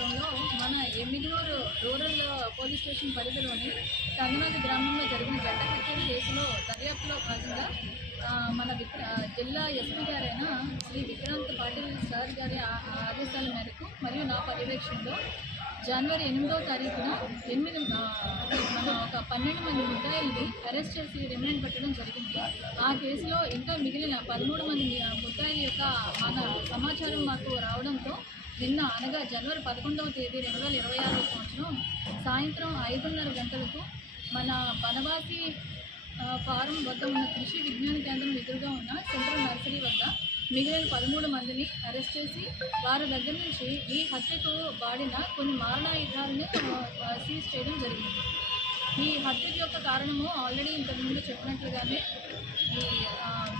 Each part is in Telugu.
సంవత్సరంలో మన ఎమ్మిగనూరు రూరల్ పోలీస్ స్టేషన్ పరిధిలోని కంగనాథ్ గ్రామంలో జరిగిన గడ్డ హత్యల కేసులో దర్యాప్తులో భాగంగా మన విక్ర జిల్లా ఎస్పీ గారైన శ్రీ విక్రాంత్ పాటిల్ సార్ గారి ఆదేశాల మేరకు మరియు నా పర్యవేక్షణలో జనవరి ఎనిమిదో తారీఖున ఎనిమిది మన ఒక పన్నెండు మంది ముద్దాయిల్ని అరెస్ట్ చేసి రిమాండ్ పెట్టడం జరిగింది. ఆ కేసులో ఇంకా మిగిలిన పదమూడు మంది ముద్దాయిల యొక్క మన సమాచారం మాకు రావడంతో నిన్న అనగా జనవరి పదకొండవ తేదీ రెండు వేల ఇరవై ఆరో సంవత్సరం సాయంత్రం ఐదున్నర గంటలకు మన బనవాసి ఫారం వద్ద ఉన్న కృషి విజ్ఞాన కేంద్రం ఎదురుగా ఉన్న సెంట్రల్ నర్సరీ వద్ద మిగిలిన పదమూడు మందిని అరెస్ట్ చేసి వారి దగ్గర నుంచి ఈ హత్యకు వాడిన కొన్ని మారణాయుధాలని సీజ్ చేయడం జరిగింది. ఈ హత్యకి యొక్క కారణము ఆల్రెడీ ఇంతకుముందు చెప్పినట్లుగానే ఈ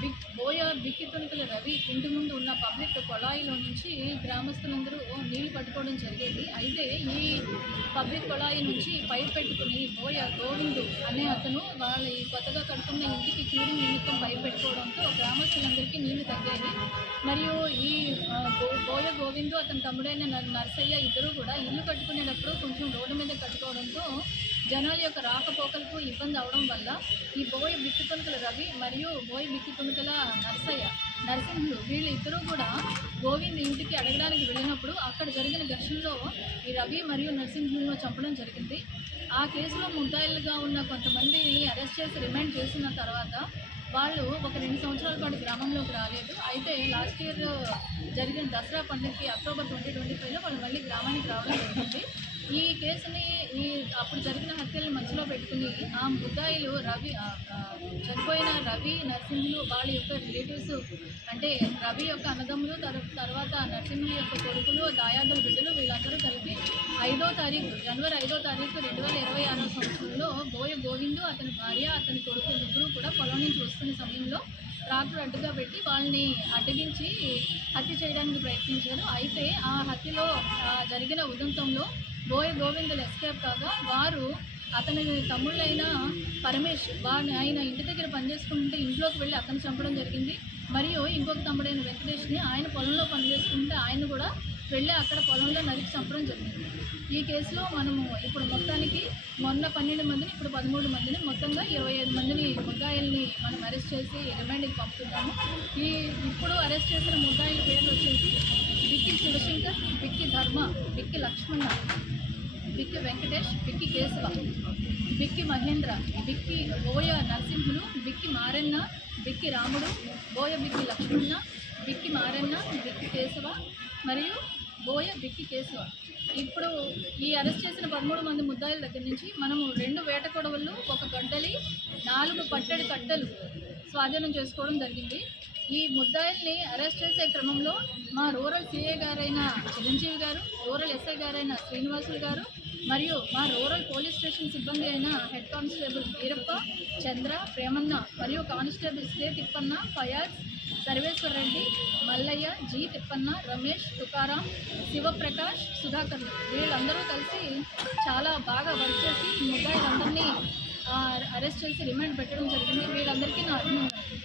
బిక్ బిగ్ బోయ బిక్కి తుణుకుల రవి ఇంటి ముందు ఉన్న పబ్లిక్ కొళాయిలో నుంచి గ్రామస్తులందరూ నీళ్ళు పట్టుకోవడం జరిగేది. అయితే ఈ పబ్లిక్ కొళాయి నుంచి పైప్ పెట్టుకుని బోయ గోవిందు అనే అతను వాళ్ళ ఈ కొత్తగా కడుతున్న ఇంటికి క్యూరింగ్ నిమిత్తం పైప్ పెట్టుకోవడంతో గ్రామస్తులందరికీ నీళ్ళు తగ్గాయి. మరియు ఈ బోయ గోవిందు అతని తమ్ముడైన నర్సయ్య ఇద్దరు కూడా ఇల్లు కట్టుకునేటప్పుడు కొంచెం రోడ్డు మీద కట్టుకోవడంతో జనాల యొక్క రాకపోకలకు ఇబ్బంది అవడం వల్ల ఈ బోయ బిక్కి తుణుకల రవి మరియు బోయ బిక్కి తుణుకల నర్సయ్య నరసింహులు వీళ్ళిద్దరూ కూడా గోవింద్ ఇంటికి అడగడానికి వెళ్ళినప్పుడు అక్కడ జరిగిన ఘర్షణలో ఈ రవి మరియు నరసింహులను చంపడం జరిగింది. ఆ కేసులో ముద్దాయిలుగా ఉన్న కొంతమందిని అరెస్ట్ చేసి రిమాండ్ చేసిన తర్వాత వాళ్ళు ఒక రెండు సంవత్సరాల పాటు గ్రామంలోకి రాలేదు. అయితే లాస్ట్ ఇయర్ జరిగిన దసరా పండుగకి అక్టోబర్ ట్వంటీ ట్వంటీ ఫైవ్లో వాళ్ళు మళ్ళీ గ్రామానికి రావడం జరిగింది. ఈ కేసుని ఈ అప్పుడు జరిగిన హత్యలను మధ్యలో పెట్టుకుని ఆ ముద్దాయిలు రవి చనిపోయిన రవి నరసింహులు వాళ్ళ యొక్క రిలేటివ్స్ అంటే రవి యొక్క అన్నదమ్ములు తర్వాత నరసింహుల యొక్క కొడుకులు దాయాదుల బిడ్డలు వీళ్ళందరూ కలిపి ఐదో తారీఖు జనవరి ఐదో తారీఖు రెండు వేల ఇరవై ఆరో సంవత్సరంలో బోయ గోవిందు అతని భార్య అతని కొడుకు ముగ్గురు కూడా పొలం నుంచి వస్తున్న సమయంలో ట్రాక్టర్ అడ్డుగా పెట్టి వాళ్ళని అడ్డగించి హత్య చేయడానికి ప్రయత్నించారు. అయితే ఆ హత్యలో జరిగిన ఉదంతంలో బోయ గోవిందులు ఎస్కేప్ కాగా వారు అతని తమ్ముళ్ళైన పరమేష్ వారిని ఆయన ఇంటి దగ్గర పనిచేసుకుంటే ఇంట్లోకి వెళ్ళి అతను చంపడం జరిగింది. మరియు ఇంకొక తమ్ముడైన వెంకటేష్ని ఆయన పొలంలో పనిచేసుకుంటే ఆయన కూడా వెళ్ళి అక్కడ పొలంలో నరికి చంపడం జరిగింది. ఈ కేసులో మనము ఇప్పుడు మొత్తానికి మొన్న పన్నెండు మందిని ఇప్పుడు పదమూడు మందిని మొత్తంగా ఇరవై ఐదు మందిని ముద్దాయిల్ని మనం అరెస్ట్ చేసి రిమాండ్కి పంపుతున్నాము. ఈ ఇప్పుడు అరెస్ట్ చేసిన ముద్దాయిల పేర్లు వచ్చేసి శివశంకర్ విక్కి ధర్మ విక్కి లక్ష్మణ విక్కి వెంకటేష్ విక్కి కేశవ విక్కి మహేంద్ర విక్కి బోయ నరసింహులు విక్కి మారెన్న విక్కి రాముడు బోయ విక్కి లక్ష్మణ విక్కి మారెన్న విక్కి కేశవ మరియు బోయ విక్కి కేశవ. ఇప్పుడు ఈ అరెస్ట్ చేసిన పదమూడు మంది ముద్దాయిల దగ్గర నుంచి మనము రెండు వేట కొడవళ్ళు ఒక గడ్డలి నాలుగు పట్టెడు కట్టలు స్వాధీనం చేసుకోవడం జరిగింది. ఈ ముద్దాయిల్ని అరెస్ట్ చేసే క్రమంలో మా రూరల్ సిఏ గారైన చిరంజీవి గారు రూరల్ ఎస్ఐ గారైన శ్రీనివాసులు గారు మరియు మా రూరల్ పోలీస్ స్టేషన్ సిబ్బంది అయిన హెడ్ కానిస్టేబుల్ వీరప్ప చంద్ర ప్రేమన్న మరియు కానిస్టేబుల్ శ్రీ తిప్పన్న ఫయాజ్ సర్వేశ్వర్ రెడ్డి మల్లయ్య జి తిప్పన్న రమేష్ తుకారాం శివప్రకాష్ సుధాకర్ వీళ్ళందరూ కలిసి చాలా బాగా వర్క్ చేసి ఈ ముద్దాయిలందరినీ అరెస్ట్ చేసి రిమాండ్ పెట్టడం జరిగింది. వీళ్ళందరికీ నా అభినందనలు.